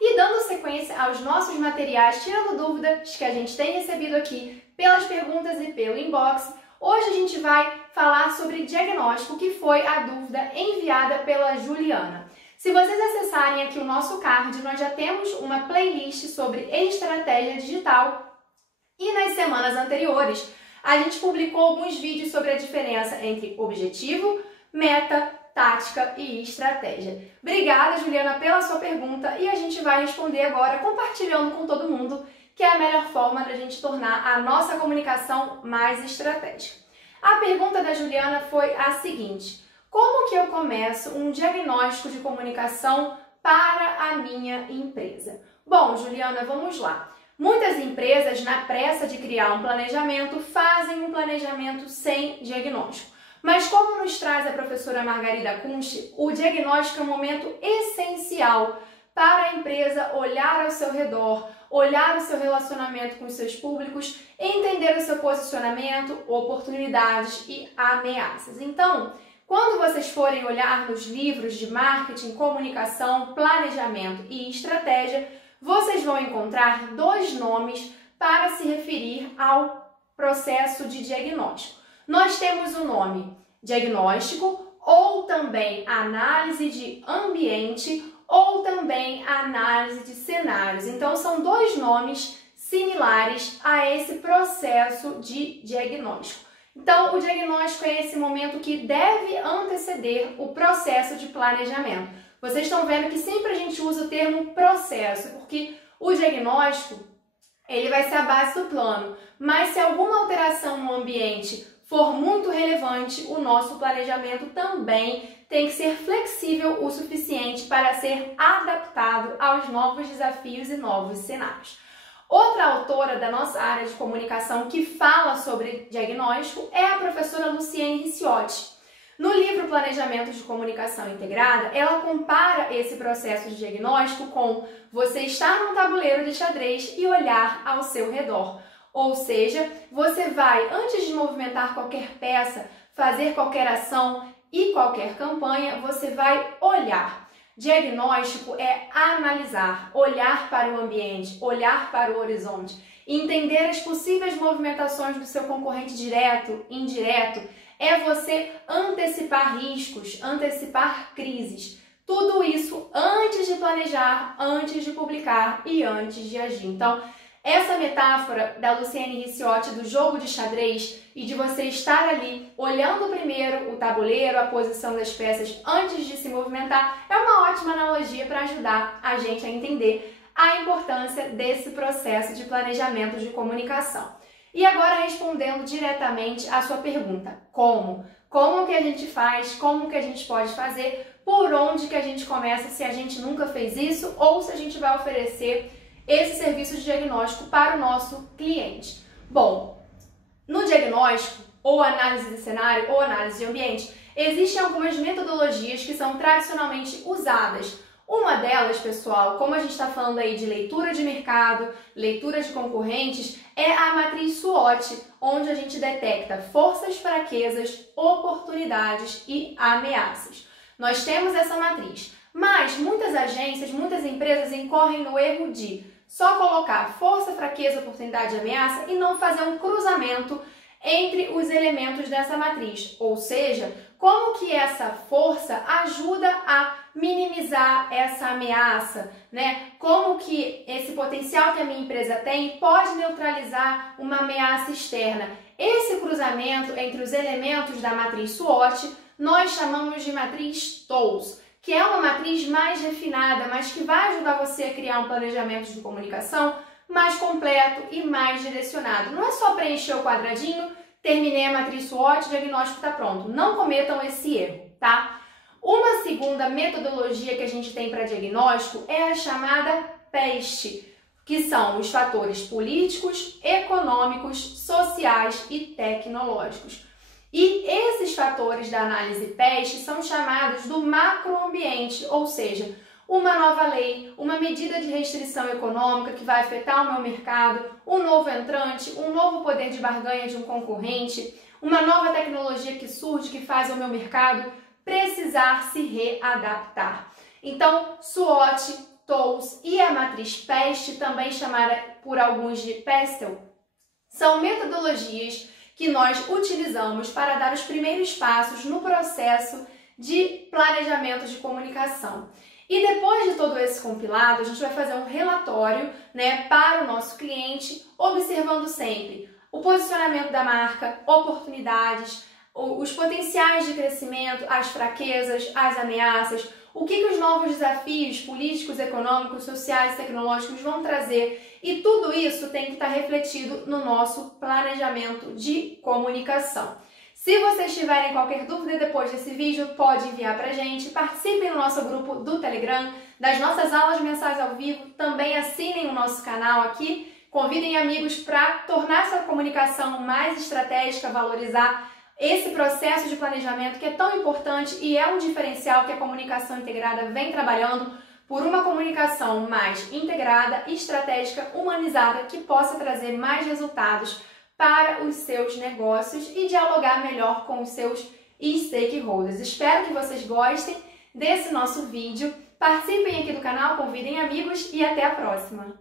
E dando sequência aos nossos materiais, tirando dúvidas que a gente tem recebido aqui pelas perguntas e pelo inbox, hoje a gente vai falar sobre diagnóstico, que foi a dúvida enviada pela Juliana. Se vocês acessarem aqui o nosso card, nós já temos uma playlist sobre estratégia digital e nas semanas anteriores a gente publicou alguns vídeos sobre a diferença entre objetivo, meta, tática e estratégia. Obrigada, Juliana, pela sua pergunta e a gente vai responder agora compartilhando com todo mundo, que é a melhor forma da gente tornar a nossa comunicação mais estratégica. A pergunta da Juliana foi a seguinte: como que eu começo um diagnóstico de comunicação para a minha empresa? Bom, Juliana, vamos lá. Muitas empresas, na pressa de criar um planejamento, fazem um planejamento sem diagnóstico. Mas como nos traz a professora Margarida Kunsch, o diagnóstico é um momento essencial para a empresa olhar ao seu redor, olhar o seu relacionamento com os seus públicos, entender o seu posicionamento, oportunidades e ameaças. Então, quando vocês forem olhar nos livros de marketing, comunicação, planejamento e estratégia, vocês vão encontrar dois nomes para se referir ao processo de diagnóstico. Nós temos o nome diagnóstico ou também análise de ambiente ou também análise de cenários. Então, são dois nomes similares a esse processo de diagnóstico. Então, o diagnóstico é esse momento que deve anteceder o processo de planejamento. Vocês estão vendo que sempre a gente usa o termo processo, porque o diagnóstico ele vai ser a base do plano, mas se alguma alteração no ambiente for muito relevante, o nosso planejamento também tem que ser flexível o suficiente para ser adaptado aos novos desafios e novos cenários. Outra autora da nossa área de comunicação que fala sobre diagnóstico é a professora Luciene Ricciotti. No livro Planejamento de Comunicação Integrada, ela compara esse processo de diagnóstico com você estar num tabuleiro de xadrez e olhar ao seu redor. Ou seja, você vai, antes de movimentar qualquer peça, fazer qualquer ação e qualquer campanha, você vai olhar. Diagnóstico é analisar, olhar para o ambiente, olhar para o horizonte, entender as possíveis movimentações do seu concorrente direto, indireto, é você antecipar riscos, antecipar crises. Tudo isso antes de planejar, antes de publicar e antes de agir. Então, essa metáfora da Luciene Ricciotti do jogo de xadrez e de você estar ali olhando primeiro o tabuleiro, a posição das peças antes de se movimentar, é uma ótima analogia para ajudar a gente a entender a importância desse processo de planejamento de comunicação. E agora respondendo diretamente à sua pergunta, como? Como que a gente faz, como que a gente pode fazer, por onde que a gente começa se a gente nunca fez isso ou se a gente vai oferecer esse serviço de diagnóstico para o nosso cliente. Bom, no diagnóstico, ou análise de cenário, ou análise de ambiente, existem algumas metodologias que são tradicionalmente usadas. Uma delas, pessoal, como a gente está falando aí de leitura de mercado, leitura de concorrentes, é a matriz SWOT, onde a gente detecta forças, fraquezas, oportunidades e ameaças. Nós temos essa matriz, mas muitas agências, muitas empresas incorrem no erro de só colocar força, fraqueza, oportunidade e ameaça e não fazer um cruzamento entre os elementos dessa matriz, ou seja, como que essa força ajuda a minimizar essa ameaça, né? Como que esse potencial que a minha empresa tem pode neutralizar uma ameaça externa. Esse cruzamento entre os elementos da matriz SWOT nós chamamos de matriz TOWS, que é uma matriz mais refinada, mas que vai ajudar você a criar um planejamento de comunicação mais completo e mais direcionado. Não é só preencher o quadradinho, terminei a matriz SWOT, o diagnóstico está pronto. Não cometam esse erro, tá? Uma segunda metodologia que a gente tem para diagnóstico é a chamada PEST, que são os fatores políticos, econômicos, sociais e tecnológicos. E esses fatores da análise PEST são chamados do macroambiente, ou seja, uma nova lei, uma medida de restrição econômica que vai afetar o meu mercado, um novo entrante, um novo poder de barganha de um concorrente, uma nova tecnologia que surge, que faz o meu mercado precisar se readaptar. Então, SWOT, TOWS e a matriz PEST, também chamada por alguns de PESTEL, são metodologias que nós utilizamos para dar os primeiros passos no processo de planejamento de comunicação. E depois de todo esse compilado, a gente vai fazer um relatório, para o nosso cliente, observando sempre o posicionamento da marca, oportunidades, os potenciais de crescimento, as fraquezas, as ameaças, o que os novos desafios políticos, econômicos, sociais, tecnológicos vão trazer. E tudo isso tem que estar refletido no nosso planejamento de comunicação. Se vocês tiverem qualquer dúvida depois desse vídeo, pode enviar pra gente, participem no nosso grupo do Telegram, das nossas aulas mensais ao vivo, também assinem o nosso canal aqui, convidem amigos para tornar essa comunicação mais estratégica, valorizar esse processo de planejamento que é tão importante e é um diferencial que a comunicação integrada vem trabalhando por uma comunicação mais integrada, estratégica, humanizada, que possa trazer mais resultados para os seus negócios e dialogar melhor com os seus stakeholders. Espero que vocês gostem desse nosso vídeo. Participem aqui do canal, convidem amigos e até a próxima!